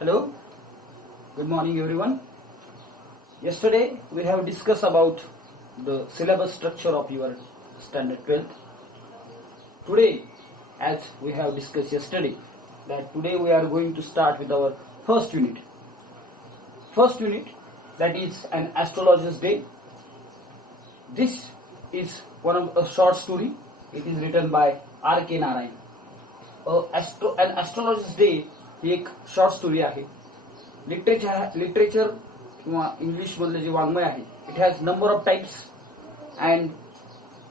Hello, good morning everyone. Yesterday we have discussed about the syllabus structure of your standard 12th. Today, as we have discussed yesterday, that today we are going to start with our first unit. First unit, that is an astrologer's day. This is one of a short story. It is written by R.K. Narayan. An astrologer's day ही एक short story आहे. Literature किंवा English मधले जे वाङ्मय आहे, it has number of types and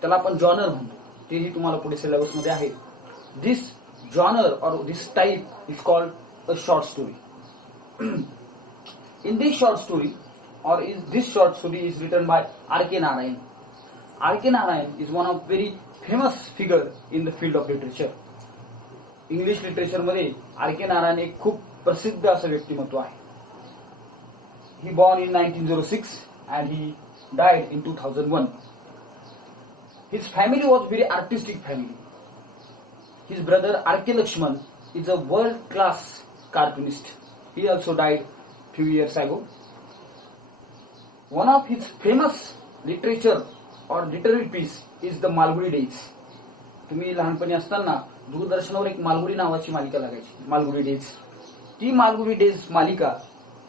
त्याला आपण genre म्हणतो. तेही तुम्हाला पुढे सिलेबस मध्ये आहे. दिस जॉनर और this type is called a short story. In this short story or is this short story is written by R.K. Narayan. R.K. Narayan is one of very famous figure in the field of literature. English literature मध्ये RK. Narayan एक खूप प्रसिद्ध असं व्यक्तिमत्व आहे. ही born in 1906 and he died in 2001. His family was very artistic family. His brother R.K. Lakshman is a world class cartoonist. He also died few years ago. One of his famous literature or literary piece is the Malgudi Days. तुम्ही लहानपणी असताना दूरदर्शनावर एक मालगुडी नावाची मालिका लागायची, Malgudi days. ती Malgudi days मालिका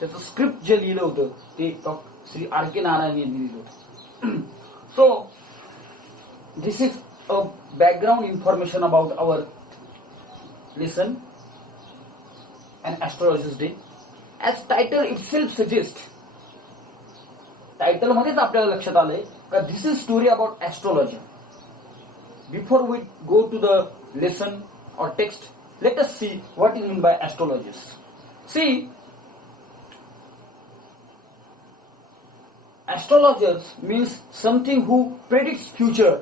त्याचं स्क्रिप्ट जे लिहिलं होतं ते श्री R.के. नारायण यांनी लिहिलं होतं. So this is a background information about our lesson and astrologer's day. As title itself suggest, title मध्येच आपल्याला लक्षात आलंय का this is story about astrologer. Before we go to the lesson or text, let us see what is meant by astrologers. See, astrologers means something who predicts future.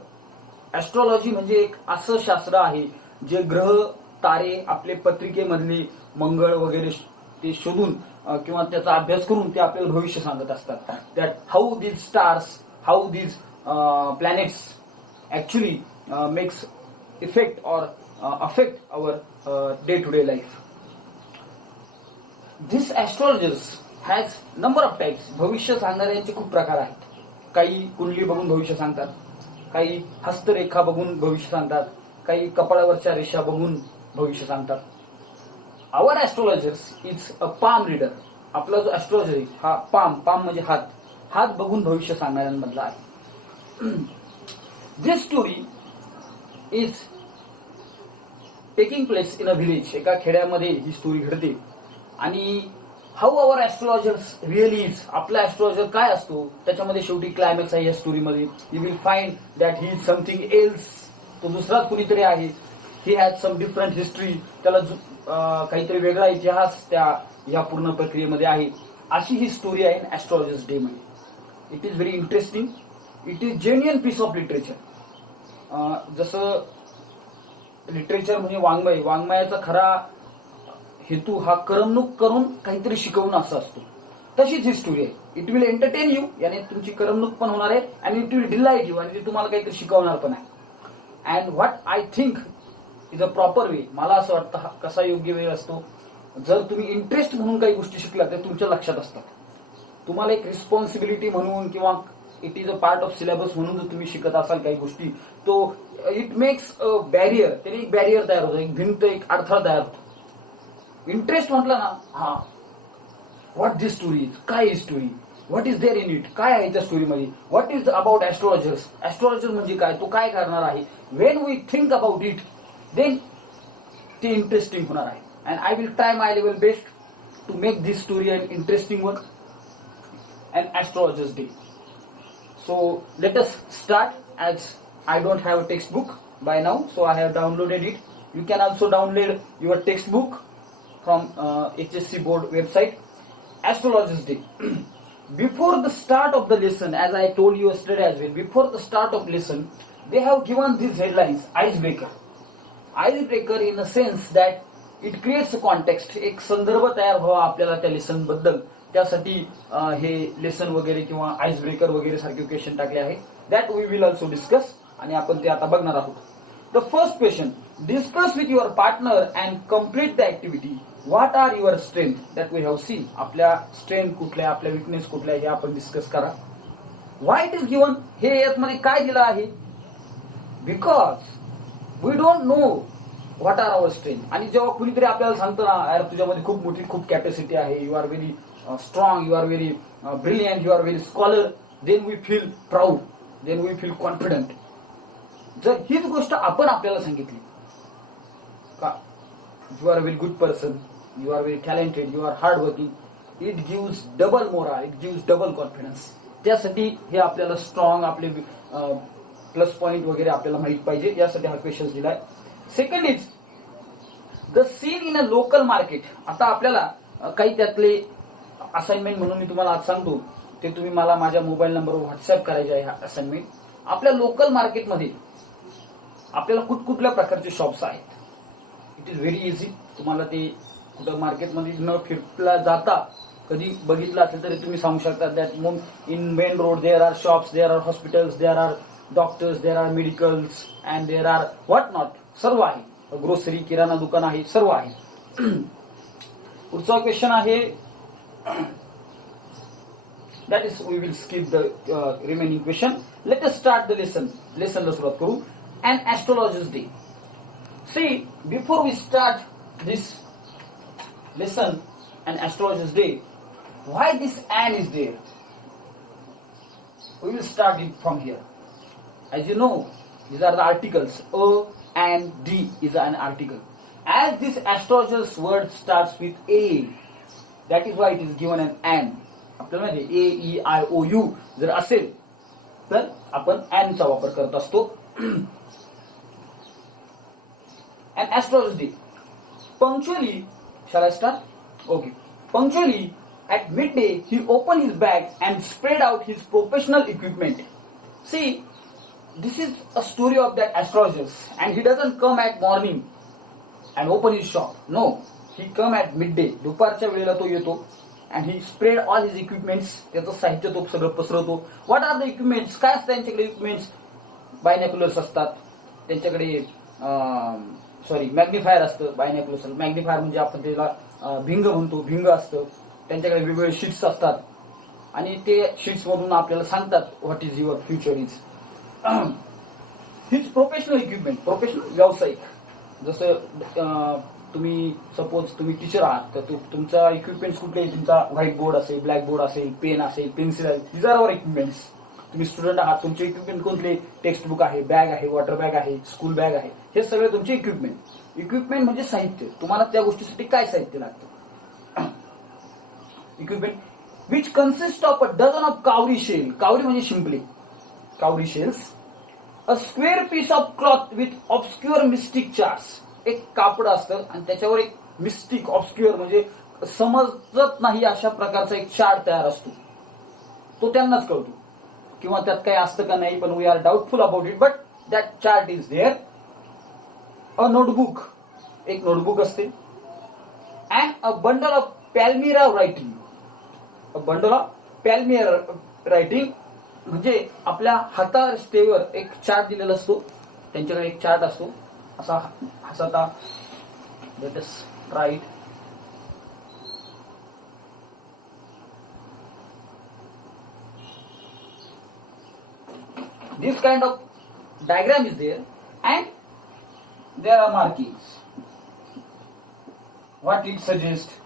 Astrology म्हणजे एक असं शास्त्र आहे जे ग्रह तारे आपले पत्रिकेमधले मंगळ वगैरे ते शोधून किंवा त्याचा अभ्यास करून ते आपल्याला भविष्य सांगत असतात. That how these stars, how these planets actually makes effect or affect our day-to-day life. This astrologers has number of types. भविष्य सांगणाऱ्यांचे खूप प्रकार आहेत. काही कुंडली बघून भविष्य सांगतात, काही हस्तरेखा बघून भविष्य सांगतात, काही कपाळावरच्या रेषा बघून भविष्य सांगतात. Our astrologers is a palm reader. आपला जो astrologer हा palm म्हणजे हात बघून भविष्य सांगणाऱ्यांमधला आहे. This story is taking place in a village. एका खेड्यामध्ये ही स्टोरी घडते. आणि हाऊ अवर ॲस्ट्रोलॉजर्स रिअली इज, आपला ॲस्ट्रोलॉजर काय असतो त्याच्यामध्ये शेवटी क्लायमॅक्स आहे या स्टोरीमध्ये. You will find that he is something else. तो दुसराच कुणीतरी आहे. He has some different history. त्याला काहीतरी वेगळा इतिहास त्या या पूर्ण प्रक्रियेमध्ये आहे. अशी ही स्टोरी आहे ॲस्ट्रोलॉजर्स डे मध्ये. It is very interesting. It is genuine piece of literature. जसं लिटरेचर म्हणजे वाङ्मयाचा खरा हेतू हा करमणूक करून काहीतरी शिकवून असा असतो. तशीच ही स्टोरी आहे. इट विल एंटरटेन यू, याने तुमची करमणूक पण होणार आहे आणि इट विल डिलाइट यू, आणि ते तुम्हाला काहीतरी शिकवणार पण आहे. And what I think is a proper way, मला असं वाटतं हा कसा योग्य वे असतो, जर तुम्ही इंटरेस्ट म्हणून काही गोष्टी शिकल्या तर तुमच्या लक्षात असतात. तुम्हाला एक रिस्पॉन्सिबिलिटी म्हणून किंवा it is a part of syllabus म्हणून जर तुम्ही शिकत असाल काही गोष्टी, तो इट मेक्स अ बॅरियर. त्याने एक बॅरियर तयार होतो, एक भिंत, एक अडथळा तयार होतो. इंटरेस्ट म्हटलं ना, हा व्हॉट दिस स्टोरी इज, काय story, what is there in it, काय आहे त्या स्टोरीमध्ये, what is about astrologers, astrologer म्हणजे काय, तो काय करणार आहे. When we think about it then ते इंटरेस्टिंग होणार आहे. And I will try my level best to make this story an interesting one and astrologer's day. So let us start, as I don't have a textbook by now, so I have downloaded it. You can also download your textbook from HSC board website. Astrologers Day. Before the start of the lesson, as I told you yesterday as well, before the start of lesson, they have given these headlines, icebreaker. Icebreaker in the sense that it creates a context. एक संदर्भ तयार व्हावा आपल्याला त्या lesson बद्दल, त्यासाठी हे lesson वगैरे किंवा आईस ब्रेकर वगैरे सारखे क्वेश्चन टाकले आहेत. That we will also discuss, आणि आपण ते आता बघणार आहोत. The first question, Discuss with your partner and complete the activity. What are your strength that we have seen? आपल्या स्ट्रेंथ कुठल्या, आपल्या विकनेस कुठल्या हे आपण डिस्कस करा. Why it is given? हे यामध्ये काय दिलं आहे? Because we don't know what are our strength. आणि जेव्हा कुणीतरी आपल्याला सांगतं ना, यार तुझ्यामध्ये खूप मोठी खूप कॅपॅसिटी आहे, you are very strong, you are very brilliant, you are very scholar, then we feel proud, then we feel confident. जर हीच गोष्ट आपण आपल्याला सांगितली का, you are a very good person, you are very talented, you are hard working, it gives double morale, it gives double confidence. त्यासाठी हे आपल्याला स्ट्रॉंग, आपले प्लस पॉइंट वगैरे आपल्याला माहित पाहिजे, यासाठी हा क्वेश्चन दिलाय. Second is the seen in a local market. आता आपल्याला काही त्यातले असाइनमेंट म्हणून मी तुम्हाला आज सांगतो, ते तुम्ही मला माझ्या मोबाईल नंबरवर व्हॉट्सअप करायचे आहे. हा असाइनमेंट आपल्या लोकल मार्केटमध्ये आपल्याला कुठकुठल्या प्रकारचे शॉप्स आहेत. It is very easy. तुम्हाला ते कुठं मार्केटमध्ये न फिरला जाता कधी बघितलं असेल तरी तुम्ही सांगू शकता दॅट मग in main road there are shops, there are hospitals, there are doctors, there are medicals and there are what not. सर्व आहे. ग्रोसरी, किराणा दुकान आहे, सर्व आहे. पुढचा क्वेश्चन आहे, that is we will skip the remaining question. Let us start the lesson ला सुरुवात करू. An astrologer's day. See, before we start this lesson, an astrologer's day, why this an is there? We will start it from here. As you know, these are the articles. A and D is an article. As this astrologer's word starts with A, that is why it is given an. आपल्याला माहिती AEIOU जर असेल तर आपण an चा वापर करत असतो. An astrologer's day. Punctually, shall I start? Okay. Punctually at midday, he opened his bag and spread out his professional equipment. See, this is a story of that astrologer, and he doesn't come at morning and open his shop. No, he come at midday. दुपारच्या वेळेला तो येतो and he spread all his equipments. त्याचं साहित्य तो सगळं पसरवतो. What are the equipments? काय असतं त्यांच्याकडे इक्विपमेंट्स? बायनॅक्युलर्स असतात त्यांच्याकडे, मॅग्निफायर असतं. बायनॅक्युलर्स, मॅग्निफायर म्हणजे आपण त्याला भिंग म्हणतो, भिंग असतं. त्यांच्याकडे वेगवेगळे शीट्स असतात आणि ते शीट्स मधून आपल्याला सांगतात what is your future is. His professional equipment, professional व्यावसायिक. जसं तुम्ही सपोज तुम्ही टीचर आहात तर तुमचा इक्विपमेंट्स कुठले, तुमचा व्हाईट बोर्ड असेल, ब्लॅक बोर्ड असेल, पेन असेल, पेन्सिल आहे, दिज आर अवर इक्विपमेंट्स. तुम्ही स्टुडंट आहात, तुमचे इक्विपमेंट कोणते, टेक्स्ट बुक आहे, बॅग आहे, वॉटर बॅग आहे, स्कूल बॅग आहे, हे सगळे तुमचे इक्विपमेंट. इक्विपमेंट म्हणजे साहित्य. तुम्हाला त्या गोष्टीसाठी काय साहित्य लागतं? Equipment which consist of a dozen of cowrie shell. Cowrie म्हणजे शिंपले, cowrie shells. A square piece of cloth with obscure mystic charts. एक कापड असतं आणि त्याच्यावर एक मिस्टिक, ऑब्स्क्युअर म्हणजे समजत नाही अशा प्रकारचा एक चार्ट तयार असतो. तो त्यांनाच कळतो किंवा त्यात काही असतं का नाही, पण we are doubtful about it, but that chart is there. A notebook, एक नोटबुक असते. And a bundle of palmyra writing. A bundle of palmyra writing म्हणजे आपल्या हातावर एक चार्ट दिलेला असतो. त्यांच्याकडे एक चार्ट असतो असा हसता. Let us try it. This kind of diagram is there and there are markings. What it suggests?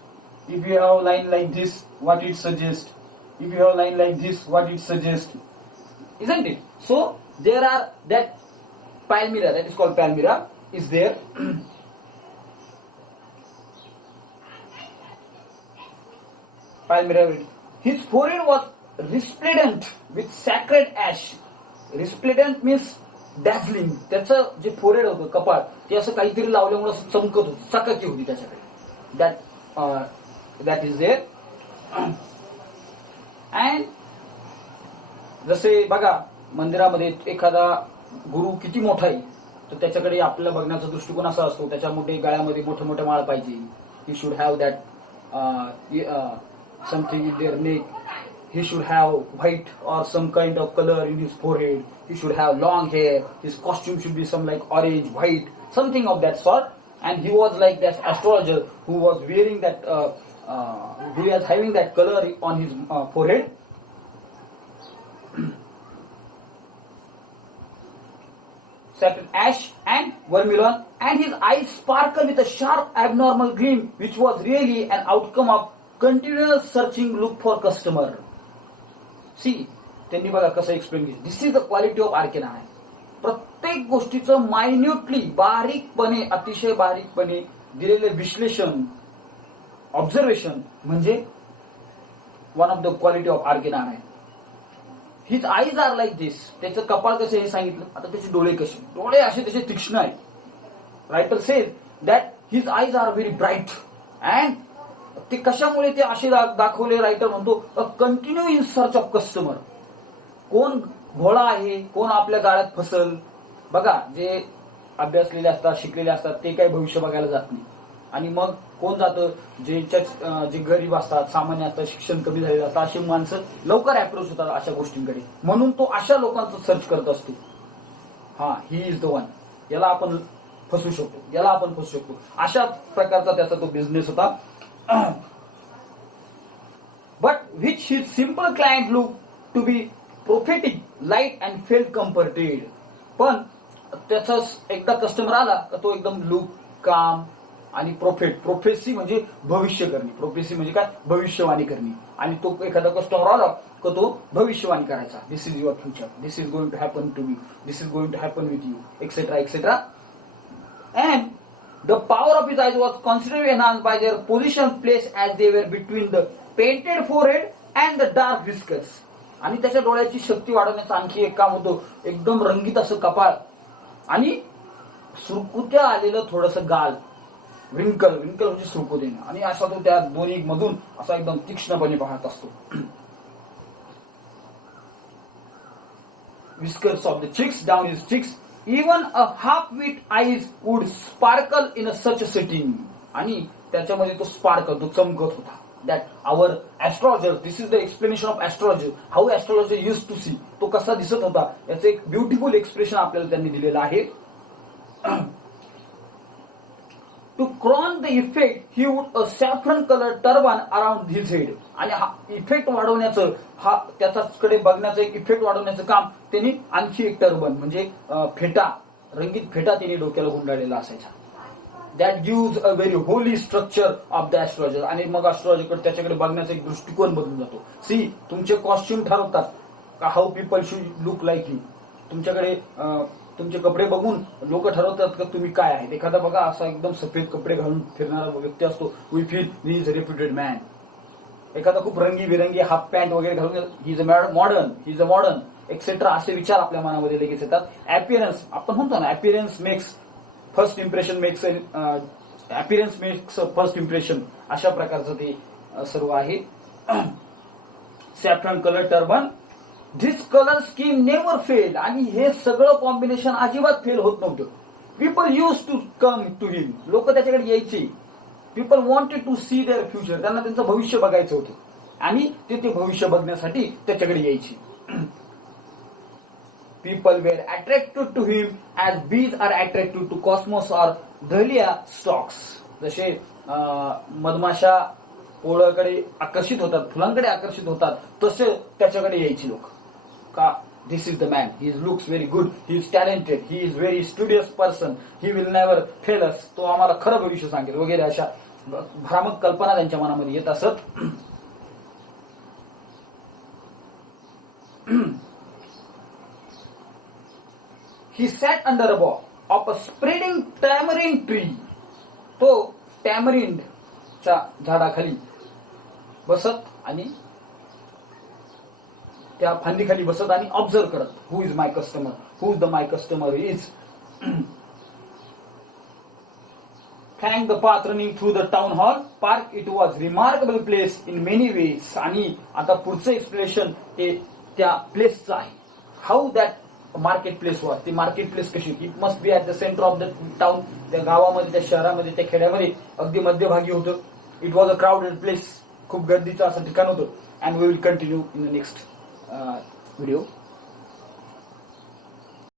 If you have line like this, what it suggests? If you have line like this, what it suggests? Isn't it? So there are that Palmyra, that is called Palmyra, is there. Palmyra. His forehead was resplendent with sacred ash. Resplendent means dazzling. त्याचं जे forayed होतं, कपाळ, ते असं काहीतरी लावल्यामुळे असं चमकत होतं, चकाकी होती त्याच्याकडे. That is there. अँड जसे बघा मंदिरामध्ये एखादा गुरु किती मोठा आहे तर त्याच्याकडे आपल्याला बघण्याचा दृष्टिकोन असा असतो, त्याच्या मोठे गळ्यामध्ये मोठे मोठे माळ पाहिजे. He should have that something in their neck. He should have white or some kind of color in his forehead. He should have long hair. His costume should be some like orange, white. something of that sort. And he was like that astrologer who was wearing that, who was having that color on his forehead. Saturn ash and vermilion, and his eyes sparkle with a sharp abnormal gleam, which was really an outcome of continuous searching look for customer. See, त्यांनी बघा कसं explain केलं. दिस is the quality of आर्केना. प्रत्येक गोष्टीचं मायन्युटली, बारीकपणे, अतिशय बारीकपणे दिलेले विश्लेषण, observation म्हणजे one of the quality of arcana आहे. His eyes are like this. त्याचं कपाळ कसं हे सांगितलं. आता त्याचे डोळे कसे, डोळे असे त्याचे तीक्ष्ण आहेत. Writer says that his eyes are very bright. And ते कशामुळे ते असे दाखवले. रायटर म्हणतो a continue in search of customer. कोण भोळा आहे, कोण आपल्या जाळ्यात फसल. बघा, जे अभ्यासलेले असतात, शिकलेले असतात, ते काही भविष्य बघायला जात नाही. आणि मग कोण जातं, जे गरीब असतात, सामान्य असतात, शिक्षण कमी झालेलं असतात, अशी माणसं लवकर अप्रोच होतात अशा गोष्टींकडे. म्हणून तो अशा लोकांचं सर्च करत असतो. हा, ही इज द वन. याला आपण फसू शकतो, याला आपण फसू शकतो. अशा प्रकारचा त्याचा तो बिझनेस होता. But which his simple client look to be prophetic, light and felt comforted. पण त्याचा एकदा कस्टमर आला का तो एकदम लुक काम आणि प्रोफेसी म्हणजे भविष्य करणे. प्रोफेसी म्हणजे काय, भविष्यवाणी करणे. आणि तो एखादा कस्टमर आला का तो भविष्यवाणी करायचा. This is your future, this is going to happen to me, this is going to happen with you, etcetera etcetera. And the power of his eyes was considerably enhanced by their position place as they were between the painted forehead and the dark whiskers. आणि त्याच्या डोळ्याची शक्ती वाढवण्याचं आणखी एक काम होतं. एकदम रंगीत असं कपाळ आणि सुरकुत्या आलेलं थोडंसं गाल. विंकल म्हणजे सुरकुते. आणि असा तो त्या दोन्ही मधून असा एकदम तीक्ष्णपणे पाहत असतो. whiskers of the cheeks down his cheeks, even a half-wit eyes would sparkle in a such a setting. आणि त्याच्यामध्ये तो स्पार्कल, तो चमकत होता. That our astrologer, this is the explanation of astrologer, how astrologer used to see. तो कसा दिसत होता याचं एक ब्युटिफुल एक्सप्रेशन आपल्याला त्यांनी दिलेलं आहे. To crown the effect, he would a saffron colored turban around his head. आणि हा इफेक्ट वाढवण्याचं, हा त्याच्याकडे बघण्याचं एक इफेक्ट वाढवण्याचं काम त्यांनी आणखी एक टर्बन म्हणजे फेटा, रंगीत फेटा त्यांनी डोक्याला गुंडाळलेला असायचा. That gives a very holy structure of the astrologer. आणि मग एस्ट्रॉलॉजरकडे त्याच्याकडे बघण्याचा एक दृष्टिकोन बदलून जातो. सी, तुमचे कॉस्ट्युम ठरवतात का how people should look like you. तुमच्याकडे तुमचे कपडे बघून लोक ठरवतात का तुम्ही काय आहेत. एखादा बघा असा एकदम सफेद कपडे घालून फिरणारा व्यक्ती असतो, we feel he is a reputed man. एखादा खूप रंगी बिरंगी हाफ पॅन्ट वगैरे घालून he is a modern etcetera असे विचार आपल्या मनामध्ये लगेच येतात. अपिअरन्स, आपण म्हणतो ना, अपिअरन्स मेक्स फर्स्ट इम्प्रेशन, अशा प्रकारचं ते सर्व आहे. Saffron colour turban, this colour scheme never fail. आणि हे सगळं कॉम्बिनेशन अजिबात फेल होत नव्हतं. People use to come to him. लोक त्याच्याकडे यायचे. People wanted to see their future. त्यांना त्यांचं भविष्य बघायचं होतं आणि ते भविष्य बघण्यासाठी त्याच्याकडे यायचे. People were attracted to him as bees are attracted to cosmos or dahlia stalks. जसे मधमाशा पोळाकडे आकर्षित होतात, फुलांकडे आकर्षित होतात, तसे त्याच्याकडे यायची लोक. का, this is the man, he looks very good, he is talented, he is very studious person, he will never fail us. तो आम्हाला खरं भविष्य सांगेल वगैरे अशा भ्रामक कल्पना त्यांच्या मनामध्ये येत असत. He sat under a bough of a spreading tamarind tree. तो टॅमरिंडच्या झाडाखाली बसत आणि त्या फांदीखाली बसत आणि ऑब्झर्व करत. Who is my customer, who the my customer is. Thank the path running through the town hall park. It was remarkable place in many ways. आणि आता पुढचं एक्सप्लेनेशन ते त्या प्लेसचं आहे. How that market place was. ती market place कशी, it must be at the centre of the town. त्या गावामध्ये, त्या शहरामध्ये, त्या खेड्यामध्ये अगदी मध्यभागी होतं. It was a crowded place. खूप गर्दीचं असं ठिकाण होतं. And we will continue in the next video.